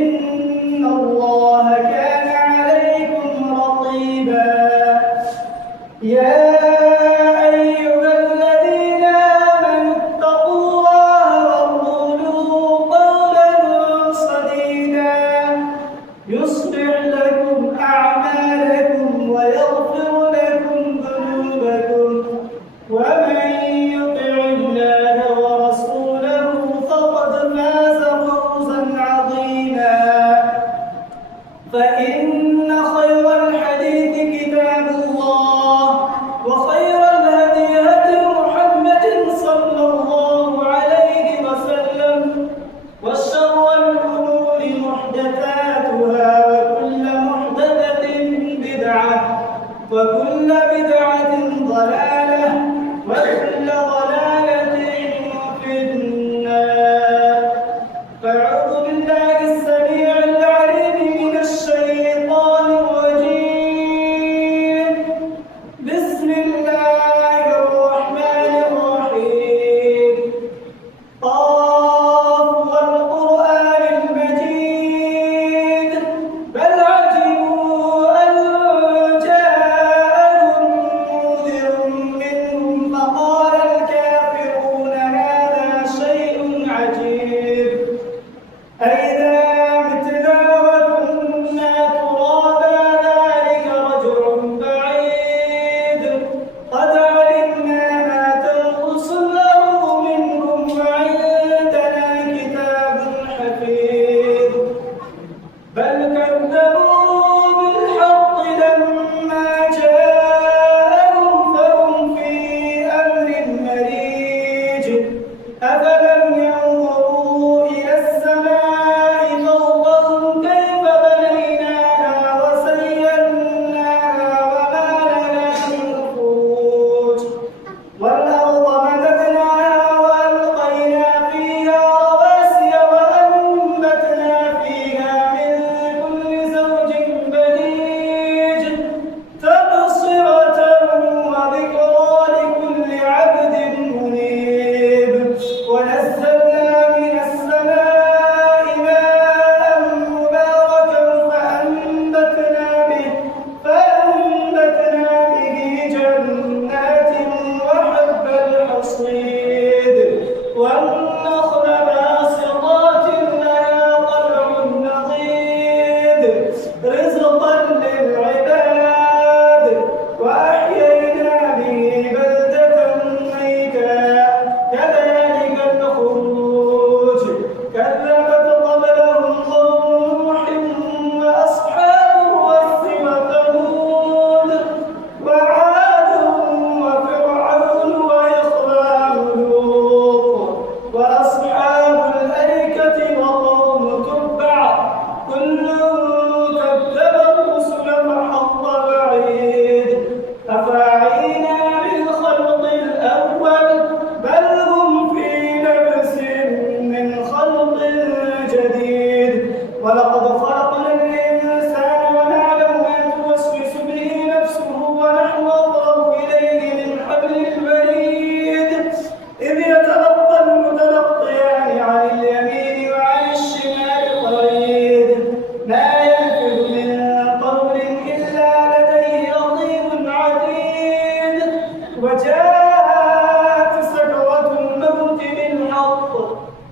إن الله كان عليكم رقيبا يا أيها الذين آمنوا اتقوا الله وقولوا قولا سديدا يصلح لكم أعمالكم ويغفر لكم ذنوبكم ومن يطع الله ورسوله فقد فاز فوزا عظيما فإن خير الحديث كتاب الله وخير الهدي هدي محمد صلى الله عليه وسلم وشر الأمور محدثاتها وكل محدثة بدعة وكل بدعة ضلالة وكل ضلالة في النار فأعوذ بالله السميع العليم من الشيطان الرجيم بسم الله الرحمن الرحيم قاف والقرآن المجيد بل عجبوا أن جاءهم منذر منهم فقال الكافرون هذا شيء عجيب أإذا متنا وكنا ترابا ذلك رجع بعيد قد علمنا ما تنقص الأرض منهم وعندنا كتاب حفيظ بل كذبوا بالحق لما جاءهم فهم في أمر مريج أفلم ينظروا إلى السماء فوقهم كيف بنيناها وزيناها وما لها من فروج والأرض مددناها وألقينا فيها رواسي وأنبتنا فيها من كل زوج بهيج تبصرة وذكرى لكل عبد منيب ونزلنا من السماء ماء مباركا فأنبتنا به جنات وحب الحصيد والنخل باسقات لها طلع نضيد رزقا للعباد وأحيينا به بلدة ميتا كذلك الخروج كذبت قبلهم قوم نوح وأصحاب الرس وثمود وعاد وفرعون وإخوان لوط وأصحاب الأيكة وقوم تبع كل كذب الرسل فحق وعيد أفعينا بالخلق الأول بل هم في لبس من خلق جديد ولقد خلقنا الإنسان ونعلم ما توسوس به نفسه ونحن أقرب إليه من حبل الوريد إذ يتلقى المتلقيان عن اليمين وعن الشمال قريب ما يلفظ من قول إلا لديه رقيب عتيد وجاءت سكرة الموت بالحق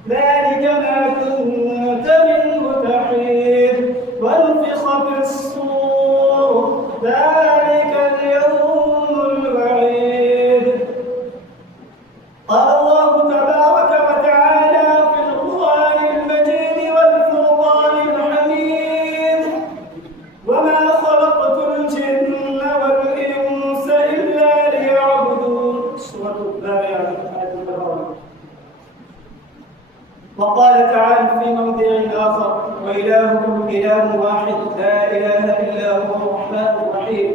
ذلك ما كنت منه تحيد ونفخ في الصور ذلك اليوم الوعيد قال الله تبارك وتعالى في القرآن المجيد والفرقان الحميد وما خلقت الجن والإنس إلا ليعبدون سورة الذاريات آية 4 وقال تعالى في موضع آخر وإلهكم إله واحد لا إله إلا هو الرحمن الرحيم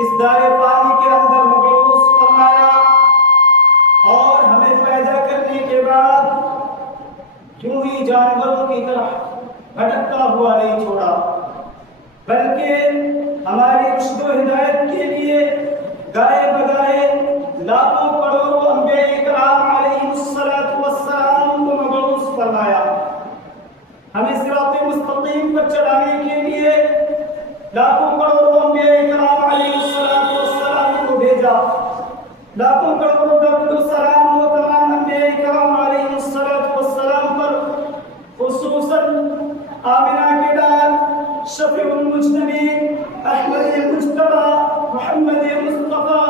اس دائرے پانی کے اندر مبعوث فرمایا اور ہمیں پیدا کرنے کے بعد یوں ہی جانوروں کی طرح بھٹکتا ہوا نہیں چھوڑا، بلکہ ہماری رشد و ہدایت کے لیے گائے بگائے لاکھوں کروڑوں انبیاء کرام علیہ السلام کو مبعوث فرمایا، ہمیں صراط مستقیم پر چلانے کے لیے لاکھوں کروڑوں انبیاء کرام علیہ السلام کو بھیجا، لاکھوں کروڑوں درود و سلام و تمام انبیاء کرام علیہ السلام پر، خصوصاً آمنہ کے لال شفیع المجتبین احمد مجتبی محمد مصطفیٰ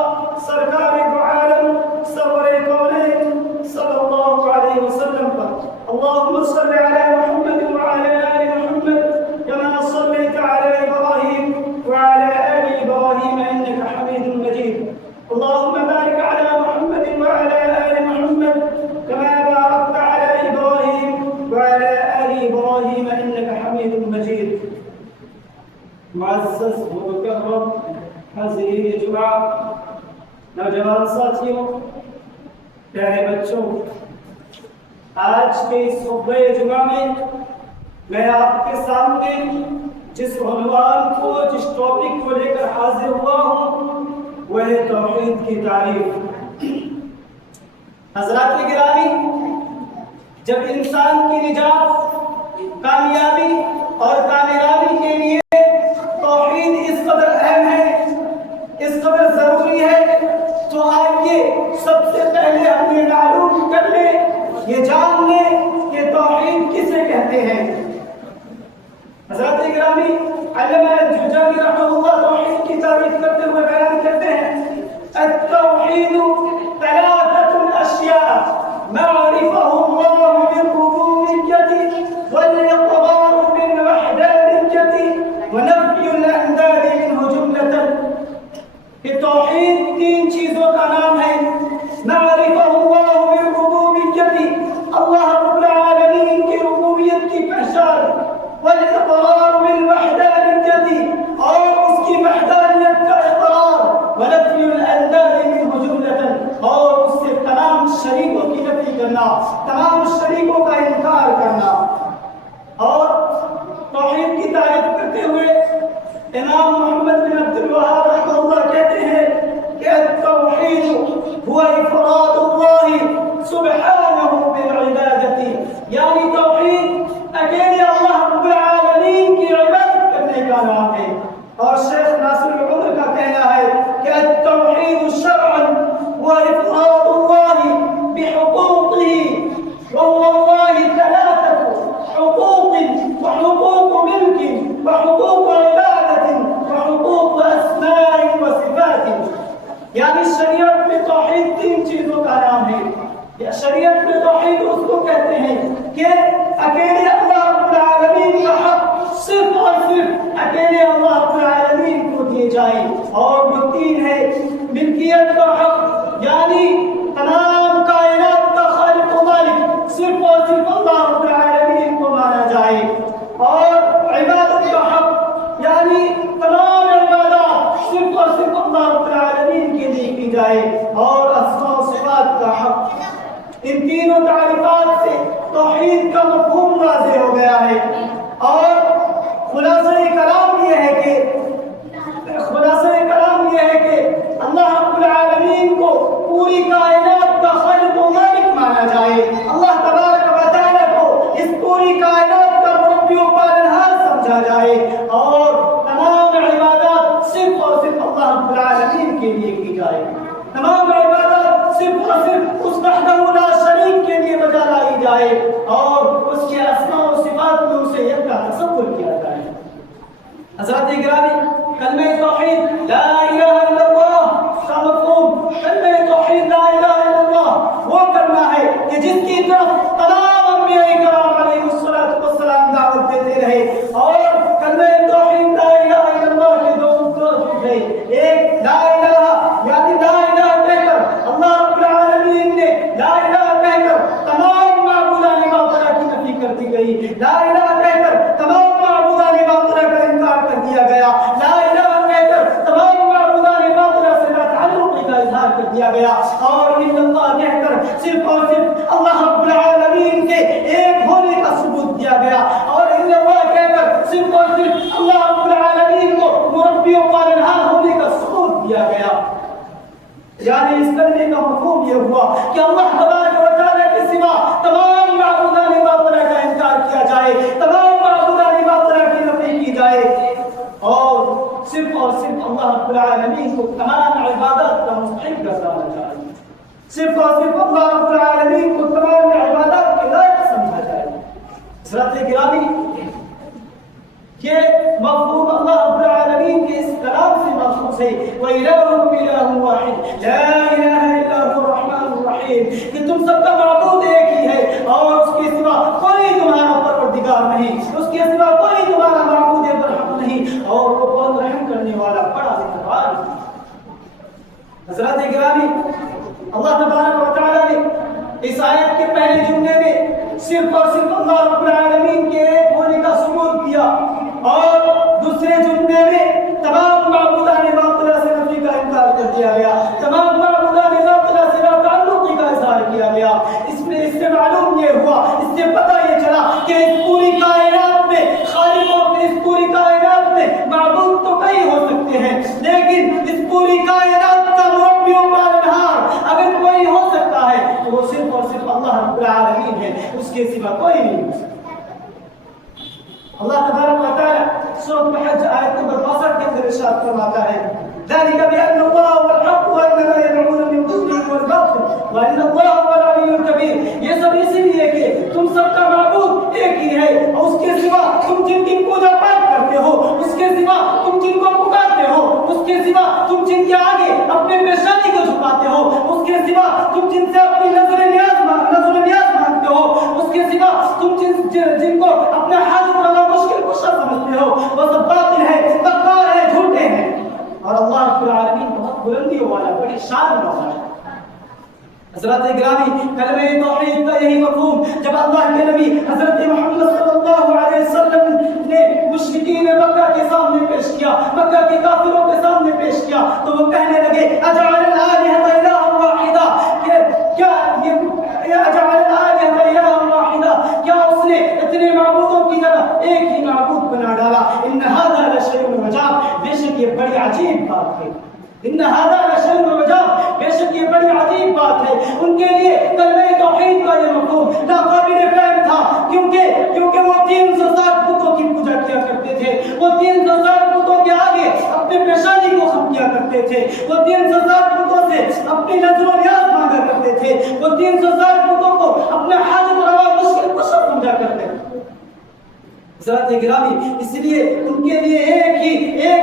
سرکار دو عالم سرور کونین صلی اللہ علیہ وسلم پر۔ اللہم صل علی محمد وعلی آل محمد كما صليت على إبراهيم وعلى آل إبراهيم إنك حميد مجيد، اللهم بارك على محمد وعلى آل محمد كما باركت على إبراهيم وعلى آل إبراهيم إنك حميد مجيد۔ معزز مکرم حاضرین جمعہ، نوجوان ساتھیوں، پیارے بچوں، آج کے اس خطبہ جمعہ میں آپ کے سامنے جس عنوان کو، جس ٹاپک کو لے کر حاضر ہوا ہوں وہ ہے توحید کی تعریف۔ حضرات گرامی، جب انسان کی نجات، کامیابی اور کامیابی کے لیے توحید اس قدر اہم ہے، اس قدر ضروری ہے، تو آئیے سب سے پہلے ہم یہ معلوم کر لیں، یہ جان لیں کہ توحید کسے کہتے ہیں۔ حضرات گرامی، علامہ الجرجانی رحمہ اللہ توحید کی تعریف کرتے ہوئے بیان کرتے ہیں، التوحید ثلاثة اشیاء معرفہ اللہ بالربوبیۃ والاقرار بالوحدانیۃ ونفی الانداد منہ جملۃ۔ کہ توحید تین چیزوں کا نام ہے، معرفہ اللہ بالربوبیۃ، اللہ رب العالمین کی ربوبیت کی پہچان، والاقرار بالوحدانیۃ، اور اس کی وحدانیت کا اقرار، ونفی الانداد منہ جملۃ، اور اس سے تمام شریکوں کی نفی کرنا، تمام شریکوں کا انکار کرنا۔ اور توحید کی تعریف کرتے ہوئے امام محمد بن عبد الوہاب رحمہ اللہ کہتے ہیں کہ التوحید هو افراد اللہ سبحانہ بالعبادۃ، یعنی توحید اکیلے اللہ رب العالمین کی عبادت کرنے کا نام ہے۔ اور شیخ ناصر العمر کا کہنا ہے کہ التوحید شرعا هو افراد اللہ بحقوقہ، وهو اللہ ثلاثة حقوق، وحقوق ملک، وحقوق عبادة، وحقوق اسماء وصفات۔ یعنی شریعت میں توحید تین چیزوں کا نام ہے، یا شریعت میں توحید اس کو کہتے ہیں کہ اکیلے اللہ رب العالمین کا حق صرف اور صرف اکیلے اللہ رب العالمین کو دیے جائے، اور وہ تین ہے، ملکیت کا حق، یعنی تمام کائنات کا خالق و مالک صرف اور صرف اللہ رب العالمین کو مانا جائے، اور عبادت کا حق، یعنی تمام عبادات صرف اور صرف اللہ رب العالمین کے لیے کی جائے، اور اسماء و صفات کا حق۔ ان تینوں تعریفات سے توحید کا مفہوم واضح ہو گیا ہے، اور خلاصہ کلام یہ ہے کہ اللہ رب العالمین کو پوری کائنات کا خالق و مالک مانا جائے، اللہ تبارک و تعالیٰ کو اس پوری کائنات کا مربی و پالنہار سمجھا جائے، اور تمام عبادات صرف اور صرف اللہ رب العالمین کے لیے کی جائے، تمام عبادات صرف اور صرف اس وحدہ لا شریک کے لیے بجا لائی جائے، اور اس کے اسماء و صفات میں اسے یکتا تصور کیا جائے۔ حضرات گرامی، کلمہ توحید لا الہ الا اللہ کا مفہوم، کلمہ توحید لا الہ الا اللہ وہ کلمہ ہے کہ جس کی طرف تمام انبیاء کرام علیہ السلام دعوت دیتے رہے، اور کلمہ توحید لا الہ الا اللہ کے دو رخ ہیں، ایک لا الہ یعنی لا الہ کہہ کر اللہ رب العالمین نے لا الہ کہہ کر تمام معبودان باطلہ کی نفی کر دی گئی، لا الہ کہہ کر تمام معبودان باطلہ کا انکار کر دیا گیا، لا الہ کہہ کر تمام معبودان کر دیا گیا اور اللہ کہہ کر صرف اور صرف اللہ رب العالمین کے ایک ہونے کا ثبوت دیا گیا اور اللہ کہہ کر صرف اور صرف اللہ رب العالمین کو مربی و پالنہار ہونے کا ثبوت دیا گیا. یعنی اس کرنے کا مفہوم یہ ہوا کہ اللہ تبارک و تعالیٰ کے سوا تمام معبودان باطلہ کا انکار کیا جائے, تمام معبودان باطلہ کی نفی کی جائے اور صرف اللہ رب العالمین کو تمام عبادت کا مستحق گردانا چاہیے, صرف اور صرف اللہ رب العالمین کو تمام عبادت کے لائق سمجھا جائے. حضرات گرامی, یہ مفہوم اللہ رب العالمین کے اس کلام سے مخصوص ہے وَإِلَٰهُكُمْ إِلَٰهٌ وَاحِدٌ لَا إِلَٰهَ إِلَّا هُوَ الرَّحْمَٰنُ الرَّحِيمُ کہ تم سب کا معبود ایک ہی ہے اور اس کے سوا کوئی تمہارا پروردگار نہیں, اس کے سوا کوئی تمہارا معبود برحق نہیں اور وہ بہت رحم کرنے والا بڑا مہربان. حضرات گرامی, اللہ تبارک و تعالیٰ نے اس آیت کے پہلے جملے میں صرف اور صرف اللہ رب العالمین کے ایک ہونے کا ثبوت دیا اور دوسرے جملے میں تمام معبودان باطلہ سے نفی کا انکار کر دیا گیا, تمام معبودان باطلہ سے لا تعلقی کا اظہار کیا گیا. اس سے معلوم یہ ہوا, اس سے پتہ یہ چلا کہ اس پوری کائنات میں خالق اس پوری کائنات میں معبود تو کئی ہو سکتے ہیں, لیکن اس پوری کائنات کا مربی و پالنہار اگر کوئی ہو سکتا ہے تو وہ صرف اور صرف اللہ رب العالمین ہے, اس کے سوا کوئی نہیں ہو سکتا. اللہ تبارک و تعالی سورۃ الحج آیت نمبر 62 کے اندر ارشاد فرماتا ہے ذلك بأن الله هو الحق وأن ما يدعون من دونه هو الباطل وأن الله هو العلي الكبير. یہ سب اسی لیے کہ تم سب کا معبود ایک ہی ہے اور اس کے سوا تم جن کی پوجا پاٹ کرتے ہو, اس کے سوا تم جن کو پکارتے ہو, اس کے سوا تم جن کے آگے اپنے پیشانی کو جھکاتے ہو, اس کے سوا تم جن سے اپنی نظر نیاز مانگتے ہو, اس کے سوا تم جن کو اپنا حاجت روا مشکل کشا سمجھتے ہو, وہ سب باطل ہے, مکار ہے, جھوٹے ہیں. اور اللہ رب العالمین بہت بلندی والا, بڑی شان والا ہے. حضرات گرامی, کلمہ توحید کا یہی مفہوم جب اللہ کے نبی حضرت محمد صلی اللہ علیہ وسلم نے مشرکین مکہ کے سامنے پیش کیا, مکہ کے کافروں کے سامنے پیش کیا, تو وہ کہنے لگے اجعل الآلہۃ الہا واحدا, کیا اجعل الآلہۃ الہا واحدا, کیا اس نے اتنے معبودوں کی جگہ ایک ہی معبود بنا ڈالا. ان ھذا لشیء عجاب, بے شک یہ بڑی عجیب بات ہے. ان ھذا لشیء عجاب, بے شک یہ بڑی عجیب بات ہے. ان کے لیے کلمہ توحید کا یہ مفہوم ناقابل فہم تھا, کیونکہ وہ 360 بتوں کی پوجا کیا کرتے تھے, وہ 360 بتوں کے آگے اپنے پیشانی کو خم کیا کرتے تھے, وہ 360 بتوں سے اپنی نظر و نیاز مانگا کرتے تھے, وہ 360 بتوں کو اپنا حاجت روا مشکل کشا سمجھا کرتے تھے. حضرات گرامی, اس لیے ان کے لیے ایک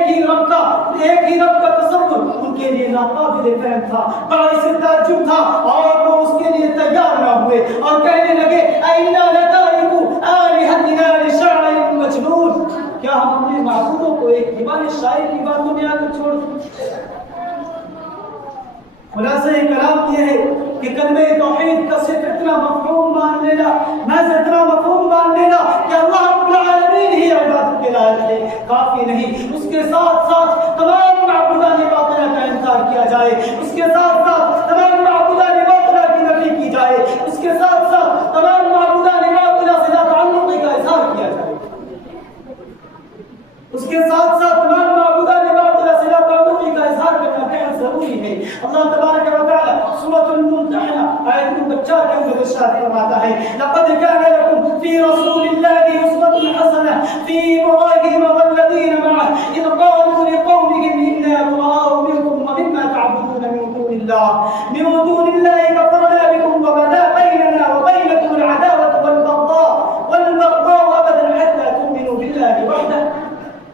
ہی رب کا تصور ان کے لیے ناقابل فہم تھا, باعث تعجب تھا اور وہ اس کے لیے تیار نہ ہوئے اور کہنے لگے اینا لتارکو آلہتنا لشاعر مجنون, کیا ہم اپنے معبودوں کو ایک دیوانے شاعر کی باتوں میں آ کر چھوڑ دیں. خلاصہ کلام یہ ہے کہ کلمہ توحید کا صرف اتنا مفہوم مان لینا, محض اتنا مفہوم مان لینا کہ اللہ رب العالمین ہی عبادت کے لائق ہے, کافی نہیں. اس کے ساتھ ساتھ تمام معبودان باطلہ کا انکار کیا جائے, اس کے ساتھ ساتھ تمام معبودان باطلہ کی نفی کی جائے, اس کے ساتھ ساتھ تمام معبودان باطلہ سے لا تعلقی کا اظہار کیا جائے, اس کے ساتھ ساتھ تمام معبودان باطلہ سے لا تعلقی کا اظہار کرنا بہت ضروری ہے. اللہ تبارک و تعالی سورۃ الممتحنہ آیت نمبر 4 کے اندر ارشاد فرماتا ہے لقد كان لكم في رسول الله أسوة حسنة في إبراهيم والذين معه إذ قالوا لقومهم إنا براء منكم ومما تعبدون من دون الله كفرنا بكم وبدا بيننا وبينكم العداوة والبغضاء أبدا حتى تؤمنوا بالله وحده.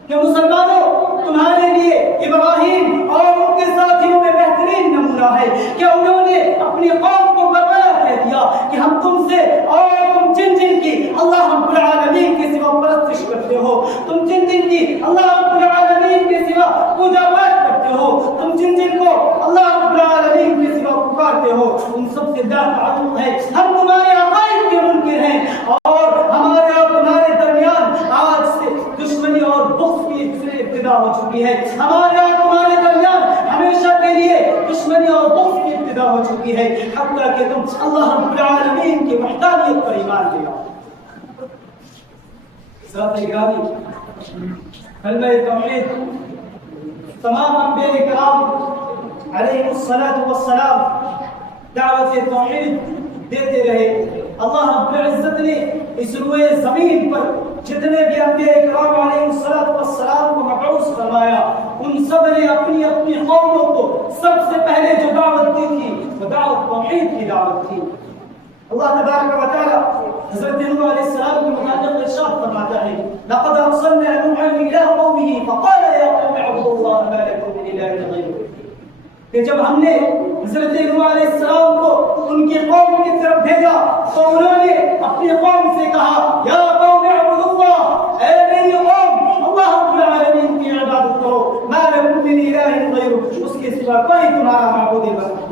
کہ مسلمانوں تمہارے لیے ابراہیم اور ان کے ساتھیوں میں بہترین نمونہ ہے کہ انہوں نے اپنی قوم کو بربلا کہہ دیا کہ ہم تم سے اور تم جن کی اللہ رب العالمین کے سوا پرستش کرتے ہو, تم جن کی اللہ رب العالمین کے سوا پوجا پاٹ کرتے ہو, تم جن کو اللہ رب العالمین کے سوا پکارتے ہو, ان سب سے لا تعلق ہے. ہم تمہارے عقائد کے منکر ہیں اور ہمارے اور تمہارے درمیان آج سے دشمنی اور بغض کی ابتدا ہو چکی ہے. ہمارے اور تمہارے درمیان ہمیشہ کے لیے دشمنی اور بغض ابتدا ہو چکی ہے حتیٰ کہ تم اللہ رب العالمین کی وحدانیت پر ایمان لے آؤ۔ ساتھ گرامی، کلمہ توحید تمام انبیاء کرام علیہ الصلاۃ والسلام دعوت توحید دیتے رہے۔ اللہ رب العزت نے اس روئے زمین پر جتنے بھی انبیاء کرام علیہ الصلاۃ والسلام کو مبعوث فرمایا، ان سب نے اپنی اپنی قوموں کو سب سے پہلے جو دعوت دی تھی وہ دعوت توحید کی دعوت تھی۔ اللہ تبارک و تعالی حضرت نوح علیہ السلام کے متعلق ارشاد فرماتا ہے لقد ارسلنا نوحا الى قومه فقال يا قوم اعبدوا الله ما لكم من اله غيره، کہ جب ہم نے حضرت نوح علیہ السلام کو ان کی قوم کی طرف بھیجا تو انہوں نے اپنی قوم سے کہا یا قوم اعبدوا اللہ، اے میری قوم اللہ رب العالمین کی عبادت کرو، ما لکم من الہ غیرہ، اس کے سوا کوئی تمہارا معبود نہیں۔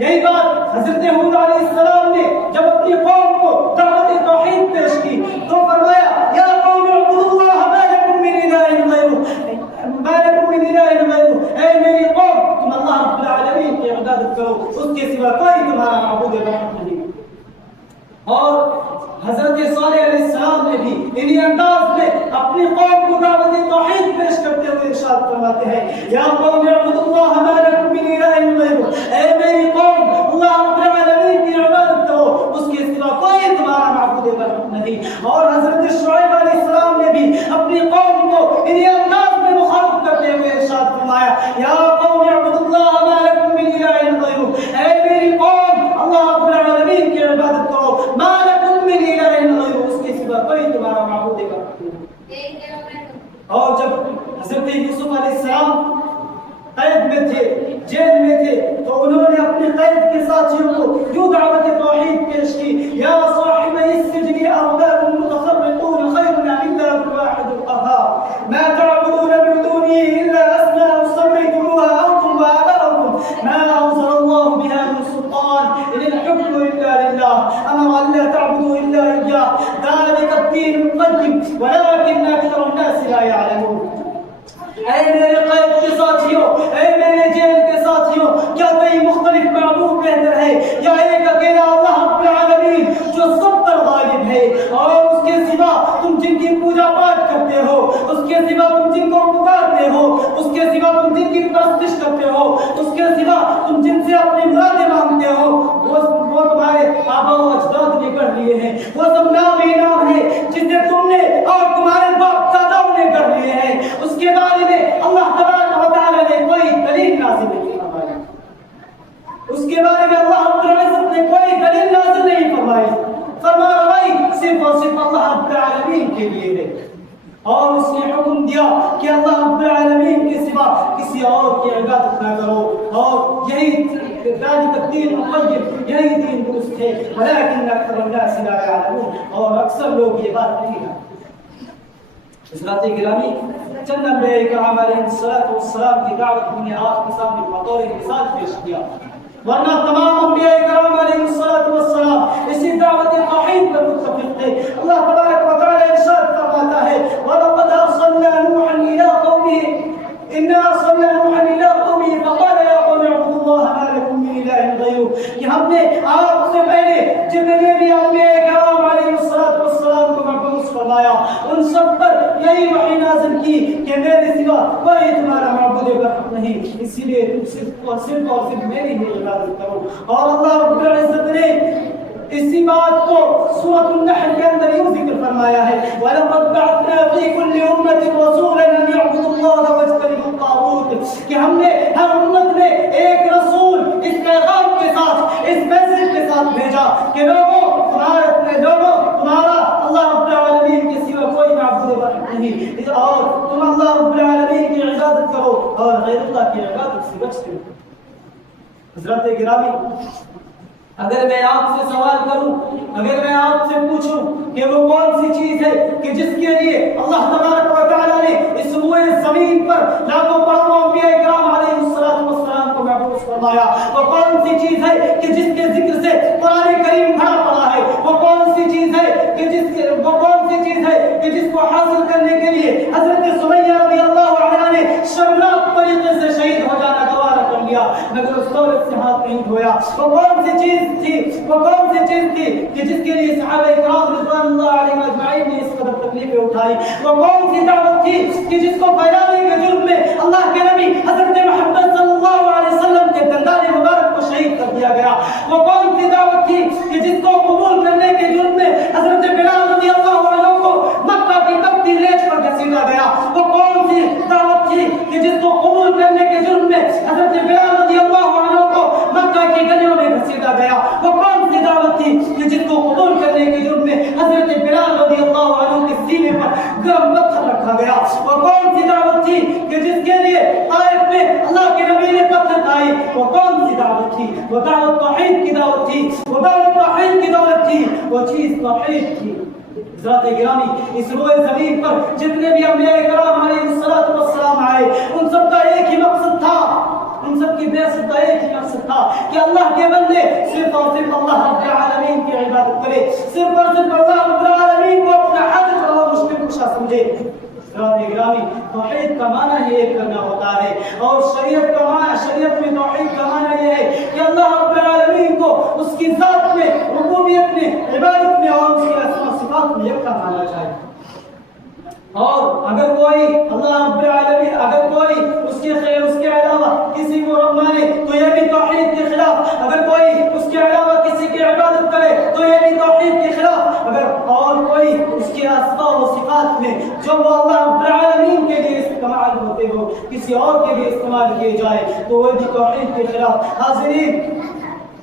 یہی بات حضرت ہود علیہ السلام نے جب اپنی قوم کو دعوت توحید پیش کی تو فرمایا یا قوم اعبدوا اللہ ما لکم من الہ غیرہ، ما لکم من الہ غیرہ، اے میری قوم تم اللہ رب العالمین کی عبادت کرو، اس کے سوا کوئی تمہارا معبود نہیں۔ اور حضرت صالح علیہ السلام نے بھی انہی انداز میں اپنی قوم کو دعوت توحید پیش کرتے ہوئے ارشاد فرماتے ہیں یا قوم اعبدوا اللہ ما لکم من الہ غیرہ، اے میری قوم اللہ رب العالمین کی عبادت کرو، اس کے سوا کوئی تمہارا معبود نہیں۔ اور حضرت شعیب علیہ السلام نے بھی اپنی قوم کو انہی انداز میں مخاطب کرتے ہوئے ارشاد فرمایا یا قوم اعبدوا اللہ ما لکم من الہ غیرہ، اے میری قوم اللہ رب العالمین کی عبادت کرو، ما لکم من الہ غیرہ، اس کے سوا کوئی تمہارا معبود نہیں۔ اور جب حضرت یوسف علیہ السلام قید میں تھے، جیل میں تھے، تو انہوں نے اپنے قید کے ساتھیوں کو یوں دعوت توحید پیش کی یا صاحبی السجن ارباب متفرقون خیر ام اللہ الواحد القهار ما تعبدون من دونه الا اسماء سميتموها انتم واباؤكم ما انزل الله بها من سلطان ان الحكم الا لله امر ان لا تعبدوا الا اياه ذلك الدين القيم ولكن اكثر الناس لا يعلمون۔ اے میرے قید کے ساتھیوں، اے میرے جیل کے ساتھیوں، کیا کئی مختلف معبود بہتر ہے یا ایک اکیلا اللہ رب العالمین جو سب پر غالب ہے؟ اور اس کے سوا تم جن کی پوجا پاٹ کرتے ہو، اس کے سوا تم جن کو پکارتے ہو، اس کے سوا تم جن کی پرستش کرتے ہو، اس کے سوا تم جن سے اپنی مرادیں مانگتے ہو، وہ تمہارے آبا و اجداد نے کر لیے ہیں، وہ سب نام ہی نام ہے جسے تم نے اور تمہارے باپ داداؤں نے کر لیے ہیں۔ اس کے بارے میں اللہ تبارک و تعالی نے کوئی دلیل نازل نہیں فرمائی، اس کے بارے میں اللہ رب العزت نے کوئی دلیل نازل نہیں فرمائی، فرما روائی صرف اور صرف اللہ رب العالمین کے لیے ہے۔ اور اس نے حکم دیا کہ اللہ رب العالمین کے سوا کسی اور کی عبادت نہ کرو، اور یہی ذالک الدین القیم، یہی دین درست ہے، ولکن اکثر الناس لا یعلمون، اور اکثر لوگ یہ بات نہیں جانتے۔ حضرات گرامی، چند انبیاء کرام علیہ الصلوۃ والسلام کی دعوت ہم نے آپ کے سامنے بطور مثال پیش کیا، ورنہ تمام انبیاء کرام علیہ الصلوۃ والسلام اسی دعوت توحید پر متفق تھے۔ اللہ تبارک و تعالی ارشاد فرماتا ہے وَلَقَدْ أَرْسَلْنَا نُوحًا إِلَىٰ قَوْمِهِ إِنَّا أَرْسَلْنَا نُوحًا إِلَىٰ قَوْمِهِ فَقَالَ يَا قَوْمِ اعْبُدُوا اللَّهَ مَا لَكُم مِّنْ إِلَٰهٍ غَيْرُهُ، کہ ہم نے آپ سے پہلے جتنے بھی انبیاء کرام علیہ الصلوۃ والسلام کو مبعوث فرمایا ان سب پر یہی وحی نازل کی کہ میرے سوا کوئی تمہارا معبود برحق نہیں، اسی لیے تم صرف اور صرف میری ہی عبادت کرو۔ اور اللہ رب العزت نے اسی بات کو سورۃ النحل کے اندر یوں ذکر فرمایا ہے وَلَقَدْ بَعَثْنَا فِي كُلِّ أُمَّةٍ رَسُولًا أَنِ اعْبُدُوا اللَّهَ وَاجْتَنِبُوا الطَّاغُوتَ، کہ ہم نے ہر امت میں ایک رسول اس پیغام کے ساتھ، اس میسج کے ساتھ بھیجا کہ لوگوں تمہارا اللہ رب العالمین کے سوا کوئی معبود برحق نہیں، اور تم اللہ رب العالمین کی عبادت کرو اور غیر اللہ کی عبادت سے بچتے ہو۔ حضرات گرامی، اگر میں آپ سے سوال کروں، اگر میں آپ سے پوچھوں کہ وہ کون سی چیز ہے کہ جس کے لیے اللہ تبارک و تعالی نے اس روئے زمین پر لاکھوں کروڑوں انبیاء کرام علیہ السلام کو مبعوث فرمایا، وہ کون سی چیز ہے کہ جس کے ذکر سے قرآن کریم بھرا پڑا ہے، وہ کون سی چیز ہے کہ جس کو حاصل کرنے کے لیے حضرت سمیہ رضی اللہ عنہا نے شرمناک طریقے سے شہید ہو جانا گوارا کر لیا، مگر اس دولت سے ہاتھ نہیں دھویا. وہ کون سی چیز تھی کہ جس کے لیے صحابہ کرام رضوان اللہ علیہم اجمعین نے اس قدر تکلیفیں اٹھائی؟ وہ کون سی دعوت تھی کہ جس کو پھیلانے کے جرم میں اللہ کے نبی حضرت محمد صلی اللہ علیہ وسلم کے دندان مبارک کو شہید کر دیا گیا؟ وہ کون سی دعوت تھی کہ جس کو قبول کرنے کے جرم میں حضرت بلال رضی اللہ عنہ کو مکہ کی تپتی ریت پر گھسیٹا گیا؟ وہ کون سی دعوت تھی کہ جس کو قبول کرنے کے جرم میں حضرت بلال رضی اللہ عنہ کو مکہ کی گلیوں میں گھسیٹا گیا؟ وہ کون سی دعوت تھی کہ جس کو قبول کرنے کے جرم میں حضرت بلال رضی اللہ عنہ کے سینے پر گرم پتھر رکھا گیا؟ وہ کون سی دعوت تھی کہ جس کے لیے طائف میں اللہ کے نبی نے پتھر کھائے؟ وہ کون سی دعوت تھی؟ وہ دعوت توحید کی دعوت تھی، وہ دعوت توحید کی دعوت تھی، وہ چیز توحید تھی. حضرات گرامی، اس روئے زمین پر جتنے بھی انبیاء کرام علیہ السلام آئے، ان سب کا ایک ہی مقصد تھا، ان سب کی بعثت کا ایک ہی مقصد تھا کہ اللہ کے بندے صرف اور صرف اللہ رب العالمین کی عبادت کرے، صرف اور صرف اللہ رب العالمین کو اپنا حاجت اور مشکل کشا سمجھے. حضرات گرامی، توحید کا معنی ہی ایک کرنا ہوتا ہے، اور شریعت میں توحید کا معنی یہ ہے کہ اللہ رب العالمین کو اس کی ذات میں، ربوبیت میں، عبادت میں اور اس کی اسماء صفات میں یکتا مانا جائے. اور اگر کوئی اللہ رب العالمین اس کے علاوہ کسی کو رب مانے تو یہ بھی توحید کے خلاف، اگر کوئی اس کے علاوہ کسی کی عبادت کرے تو یہ بھی توحید کے خلاف، اگر اور کوئی اس کے اسماء و صفات میں جو وہ اللہ رب العالمین کے لیے استعمال ہوتے ہو کسی اور کے لیے استعمال کیے جائے تو وہ بھی توحید کے خلاف. حاضرین،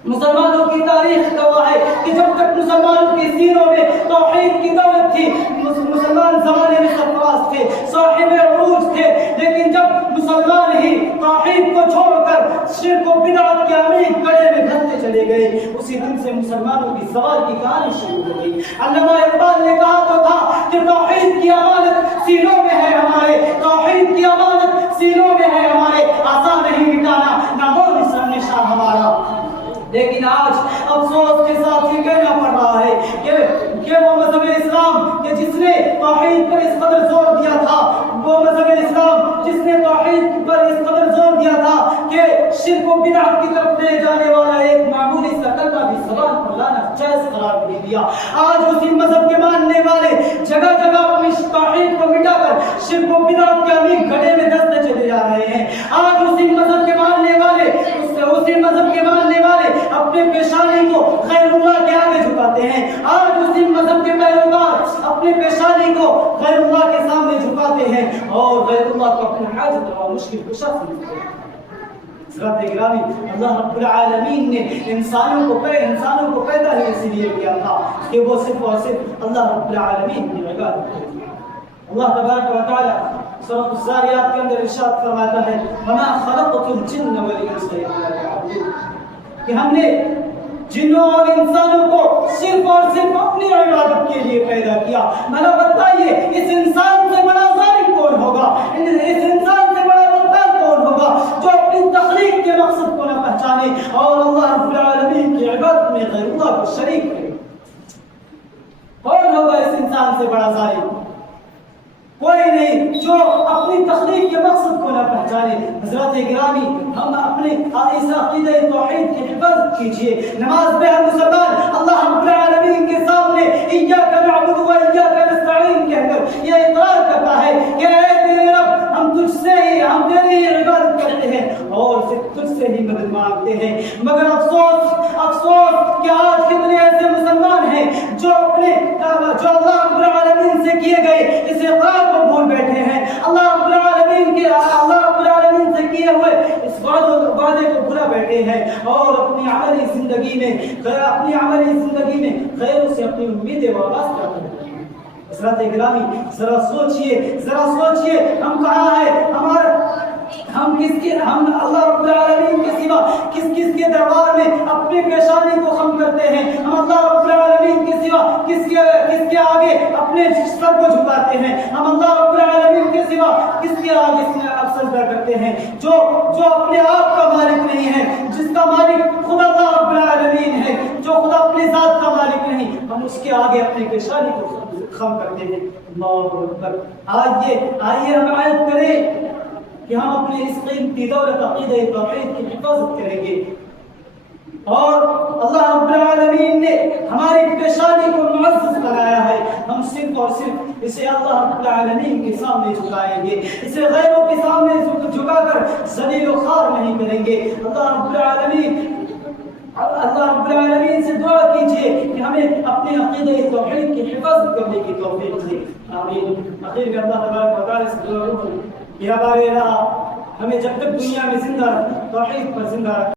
مسلمانوں کی تاریخ گواہ ہے کہ جب تک مسلمانوں کی سینوں میں توحید کی دولت تھی، مسلمان زمانے میں سرفراز تھے، صاحب عروج تھے، لیکن جب مسلمان ہی توحید کو چھوڑ کر شرک و بدعت کے عمیق گڑھے میں دھستے چلے گئے، اسی دن سے مسلمانوں کی زوال کی کہانی شروع ہو گئی. علامہ اقبال نے کہا تو تھا کہ توحید کی امانت سینوں میں ہے ہمارے، توحید کی امانت سینوں میں ہے ہمارے، آسان نہیں مٹانا نامو نشان ہمارا. لیکن آج افسوس کے ساتھ یہ کہنا پڑ رہا ہے کہ وہ مذہب اسلام کہ جس نے توحید پر اس قدر زور دیا تھا، وہ مذہب اسلام جس نے توحید پر اس قدر زور دیا تھا کہ شرک و بدعت کی طرف لے جانے والا ایک معمولی سا کلمہ بھی زبان پر لانا جائز قرار نہیں دیا، آج اسی مذہب کے ماننے والے جگہ جگہ اپنی توحید کو مٹا کر شرک و بدعت کے عمیق گڑھے میں دھستے چلے جا رہے ہیں. آج اسی مذہب کے ماننے والے اپنے پیشانی کو غیر اللہ کے آگے جھکاتے ہیں. آج اسی مذہب کے پیروکار اپنے پیشانی کو غیر اللہ کے سامنے جھکاتے ہیں اور غیر اللہ کو اپنے حاجت اور مشکل کشا سمجھتے ہیں. حضرات گرامی، اللہ رب العالمین نے انسانوں کو پیدا ہی اس لیے کیا تھا کہ وہ صرف اور صرف اللہ رب العالمین کی عبادت کریں. اللہ تبارک و تعالی سورۃ الذاریات کے اندر ارشاد فرماتا ہے وما خلقت الجن والانس الا ليعبدون، کہ ہم نے جنوں اور انسانوں کو صرف اور صرف اپنی عبادت کے لیے پیدا کیا. بھلا بتائیے اس انسان سے بڑا ظالم کون ہوگا، اس انسان سے بڑا بدکار کون ہوگا جو اپنی تخلیق کے مقصد کو نہ پہچانے اور اللہ رب العالمین کی عبادت میں غیر اللہ کو شریک کرے؟ کون ہوگا اس انسان سے بڑا ظالم؟ کوئی نہیں جو اپنی تخلیق کے مقصد کو نہ پہچانے. حضرات گرامی، ہم اپنے اس عقیدہ توحید کی حفاظت کیجیے. نماز میں ہر مسلمان اللہ رب العالمین کے سامنے ایاک نعبد و ایاک نستعین کہہ کر یہ اقرار کرتا ہے کہ اے میرے رب، ہم تیری ہی عبادت کرتے ہیں اور صرف تجھ سے ہی مدد مانگتے ہیں. مگر افسوس کہ آج کتنے ایسے مسلمان ہیں جو اللہ رب العالمین سے کیے گئے اس اقرار کو بھول بیٹھے ہیں، اللہ رب العالمین سے کیے ہوئے اس وعدے کو بھلا بیٹھے ہیں اور اپنی عملی زندگی میں غیروں سے اپنی امیدیں وابستہ کرتے ہیں. حضرات گرامی، ذرا سوچئے ہم کہاں ہیں؟ ہم اللہ رب العالمین کے سوا کس کے دربار میں اپنی پیشانی کو خم کرتے ہیں؟ ہم اللہ رب العالمین کے سوا کس کے آگے اپنے سر کو جھکاتے ہیں؟ ہم اللہ رب العالمین کے سوا کس کے آگے سجدہ کرتے ہیں؟ جو اپنے آپ کا مالک نہیں ہے، جس کا مالک خود اللہ رب العالمین ہے، جو خود اپنی ذات کا مالک نہیں، ہم اس کے آگے اپنی پیشانی کو خم کرتے ہیں. اللہ اکبر. آئیے ہم عہد کریں کہ ہم اپنے اس قیمتی دولت عقیدہ توحید کی حفاظت کریں گے، اور اللہ رب العالمین نے ہماری پیشانی کو معزز بنایا ہے، ہم صرف اور صرف اسے اللہ رب العالمین کے سامنے جھکائیں گے، اسے غیروں کے سامنے جھکا کر ذلیل و خوار نہیں کریں گے۔ اللہ رب العالمین سے دعا کیجیے کہ ہمیں اپنے عقیدہ توحید کی حفاظت کرنے کی توفیق دے، آمین۔ آخر میں اللہ تبارک و تعالی سے دعا کہ ہمارے ہمیں جب تک دنیا میں زندہ توحید پر زندہ